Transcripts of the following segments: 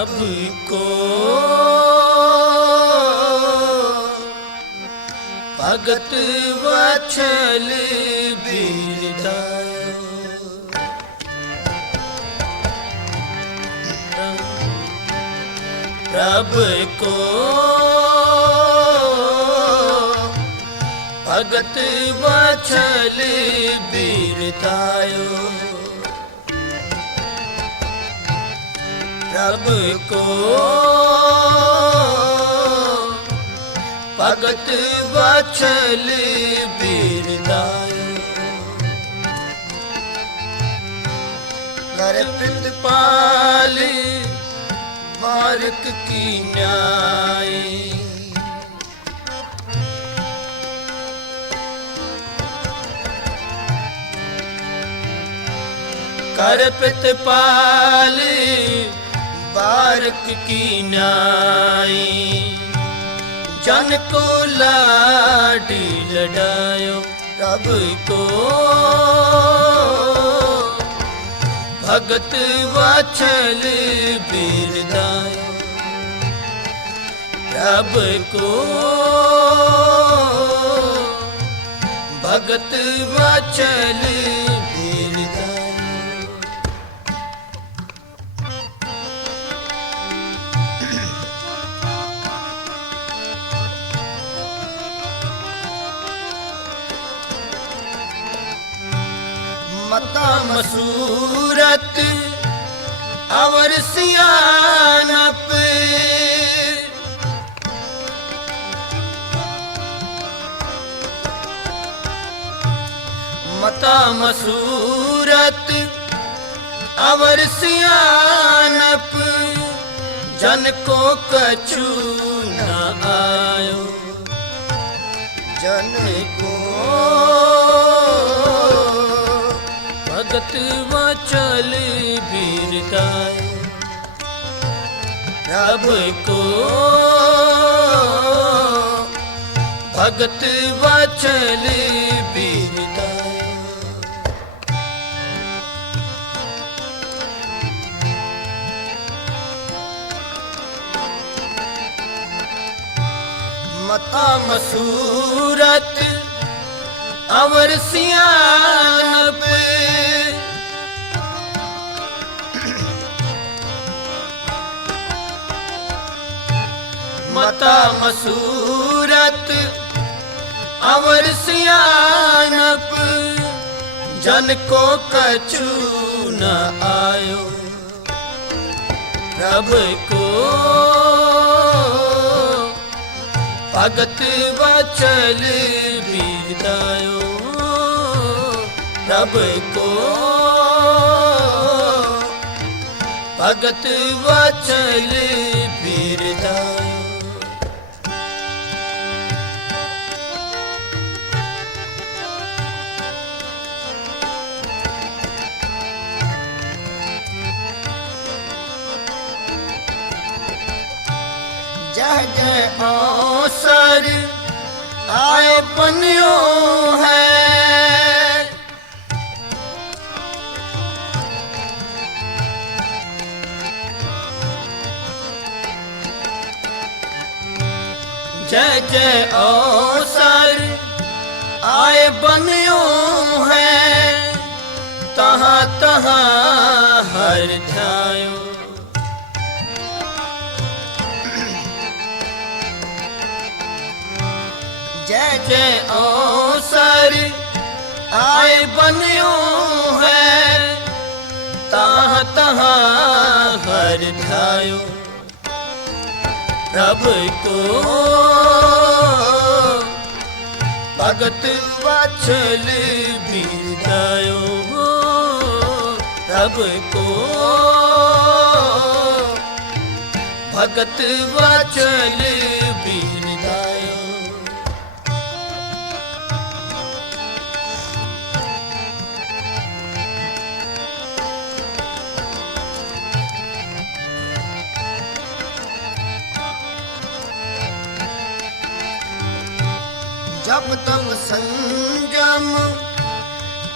ਪ੍ਰਭ ਕੋ। ਭਗਤ ਵਛਲ ਬੀਰਦਾਇਓ ਪ੍ਰਭ ਕੋ। ਭਗਤ ਵਛਲ ਬੀਰਦਾਇਓ ਪ੍ਰਭ ਕੋ ਭਗਤ ਵਛਲ ਬੀਰਦਾਇਓ ਕਰ ਪ੍ਰਿਤਪਾਲ ਮਾਰਕ ਕੀ ਨਿਆਈ ਕਰ ਪ੍ਰਤਪਾਲ ਬਾਰਕ ਕੀ ਨਾਈ? ਜਨ ਕੋ ਲਾਡੀ ਲਡਾਇਓ ਪ੍ਰਭ ਕੋ। ਭਗਤ ਵਾਛਲ ਬੀਰਦਾਇਓ, ਪ੍ਰਭ ਕੋ। ਭਗਤ ਵਾਛਲ ਮਤਾ ਮਸੂਰਤ ਅਵਰ ਸਿਆਨਪ ਮਤਾ ਮਸੂਰਤ, ਅਵਰ ਸਿਆਨਪ ਜਨ ਕੋ ਕਛੂ ਨਾ ਆਇਓ, ਜਨ ਕੋ ਭਗਤ ਵਚਲ ਬੀਰਦਾਇ ਪ੍ਰਭ ਕੋ ਭਗਤ ਵਚਲ ਬੀਰਦਾਇ ਮਤਾ ਮਸੂਰਤ ਅਵਰ ਸਿਆਨਪ ਮਤਾ ਮਸੂਰਤ, ਅਵਰ ਸਿਆਨਪ ਜਨ ਕੋ ਕਛੂ ਨ ਆਇਓ। ਪ੍ਰਭ ਕੋ ਭਗਤ ਵਚਲ ਬੀਰਦਾਇਓ ਪ੍ਰਭ ਕੋ ਭਗਤ ਵਚਲ ਬੀਰਦਾਇਓ ਜਹ ਜਹ ਆਏ ਬਨਿਓ ਹੈ। ਜੈ ਜੈ ਅਵਸਰ ਆਏ ਬਨਿਓ ਹੈ। ਤਹਾਂ ਤਹਾਂ ਹਰ ਧਿਆਇਓ ਜੈ ਜੈ ਅਵਸਰ ਆਏ ਬਨਿਓ ਹੈ, ਤਾਹ ਤਹਾਂ ਹਰ ਧਾਇਓ ਪ੍ਰਭ ਕੋ ਭਗਤ ਵਾਛਲ ਬੀਰਦਾਇਓ ਪ੍ਰਭ ਕੋ ਭਗਤ ਵਾਚਲ ਜਬ ਤਬ ਸੰਜਮ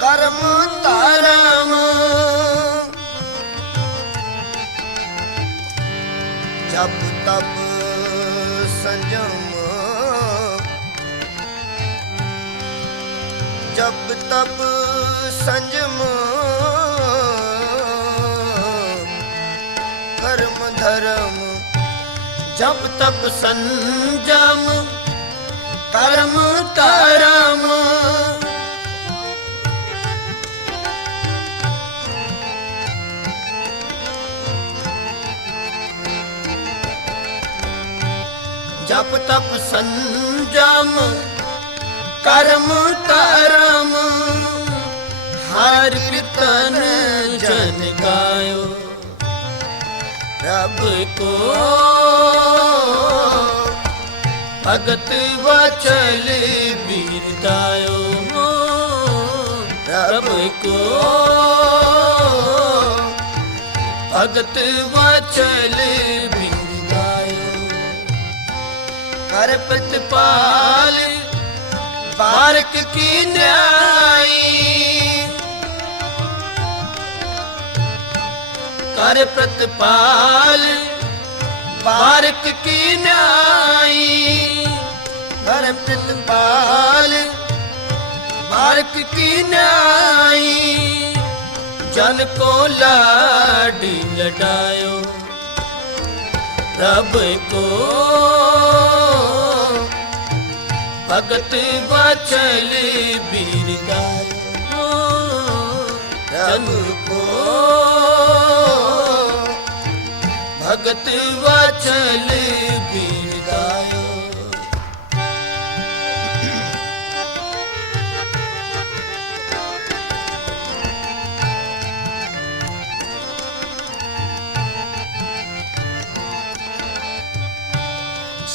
ਕਰਮ ਧਰਮ। ਤਪ ਸੰਜਮ। ਜਪ ਤਪ ਸੰਜਮ। ਕਰਮ ਧਰਮ, ਜਪ ਤਪ ਸੰਜਮ। ਕਰਮ ਕਰਮ ਜਪ ਤਪ ਸੰਜਮ ਕਰਮ ਕਰਮ ਹਰ ਕੀਰਤਨ ਜਨ ਗਾਇਓ ਰੱਬ ਕੋ। ਭਗਤ ਵਚਲ ਬੀਰਦਾਇਓ ਰਬ ਕੋ ਭਗਤ ਵਚਲ ਬੀਰਦਾਇਓ ਕਰ ਪ੍ਰਤਪਾਲ ਬਾਰਕ ਕੀ ਨਿਆਈ ਕਰ ਪ੍ਰਤਪਾਲ ਬਾਰਕ ਕੀ ਨਾਈ ਹਰ ਪ੍ਰਤਪਾਲ ਬਾਰਕ ਕੀ ਨਾਈ ਜਨ ਕੋ ਲਾਡੀ ਲਡਾਇਓ ਰੱਬ ਕੋ। ਭਗਤ ਵਚਲ ਬੀਰਦਾਇਓ ਜਨ ਕੋ। ਭਗਤ ਵਚਲ ਬੀਰਦਾਇਓ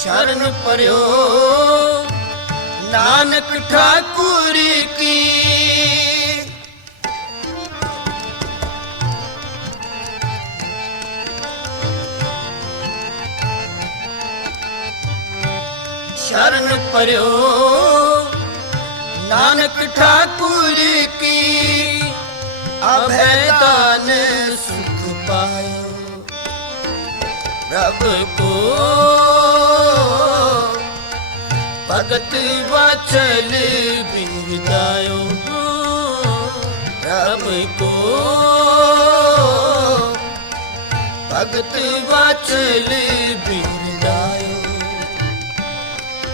ਸ਼ਰਨ ਪਰਿਓ। ਨਾਨਕ ਠਾਕੁਰ ਕੀ। ਸ਼ਰਨ ਪਰਿਓ। ਨਾਨਕ ਠਾਕੁਰ ਕੀ। ਅਭੈ ਦਾਨ ਸੁਖ ਪਾਇਓ। ਰੱਬ ਕੋ। ਭਗਤ ਵਚਲ ਬੀਰਦਾਇਓ ਰੱਬ ਕੋ। ਭਗਤ ਵਚਲ ਬੀਰਦਾਇਓ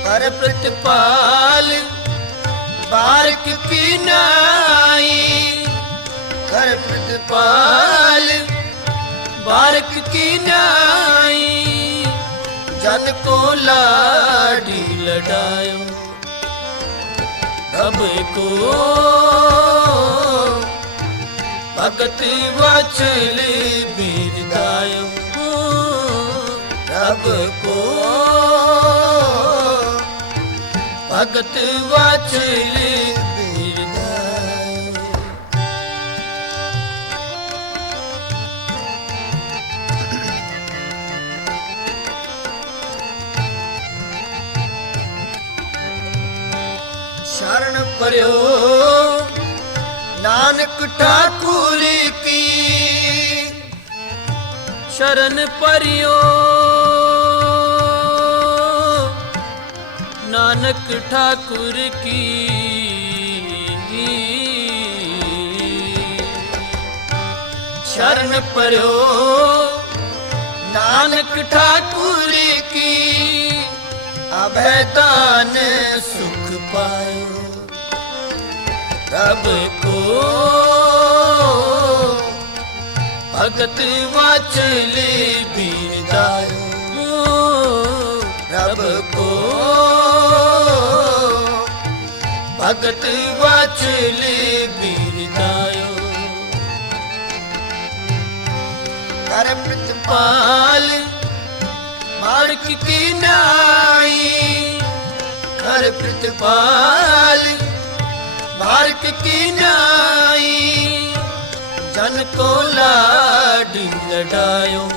ਪਰ ਪ੍ਰਤਪਾਲ ਬਾਰਕ ਕੀ ਨਾਈ। ਕਰ ਪ੍ਰਤਪਾਲ ਪਾਲ ਬਾਰਕ ਕੀ ਜਨ ਕੋ ਲਾਡੀ ਲਡਾਇਓ ਰਬ ਕੋ ਭਗਤ ਵਚਲ ਬੀਰਦਾਇਓ। ਰਬ ਕੋ ਭਗਤ ਵਾਚਲੀ ਸ਼ਰਨ ਪਰਿਓ ਨਾਨਕ ਠਾਕੁਰ ਕੀ ਸ਼ਰਨ ਪਰਿਓ ਨਾਨਕ ਠਾਕੁਰ ਕੀ ਸ਼ਰਨ ਪਰਿਓ ਨਾਨਕ ਠਾਕੁਰ ਕੀ ਅਭੈ ਦਾਨ ਸੁਖ ਪਾਇਓ। ਰਬ ਕੋ। ਭਗਤ ਵਾਚਲ ਬੀਰਦਾਇਓ ਰਬ ਕੋ। ਭਗਤ ਵਾਚਲ ਬੀਰਦਾਇਓ ਕਰ ਪ੍ਰਤਪਾਲ ਪਾਲ ਮਾਰਕ ਕੀ ਨਾਈ ਕਰ ਪ੍ਰਤਪਾਲ ਮਾਰਕ ਕੀ ਨਾਈ? ਜਨ ਕੋ ਲਾਡੀ ਲਡਾਇਓ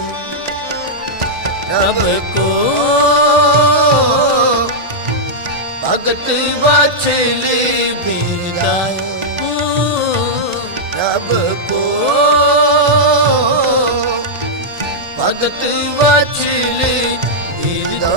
ਰਬ ਕੋ ਭਗਤ ਵਾਚਲ ਬੀਰਦਾਇਓ। ਰਬ ਕੋ ਭਗਤ ਵਚਲ ਦਾ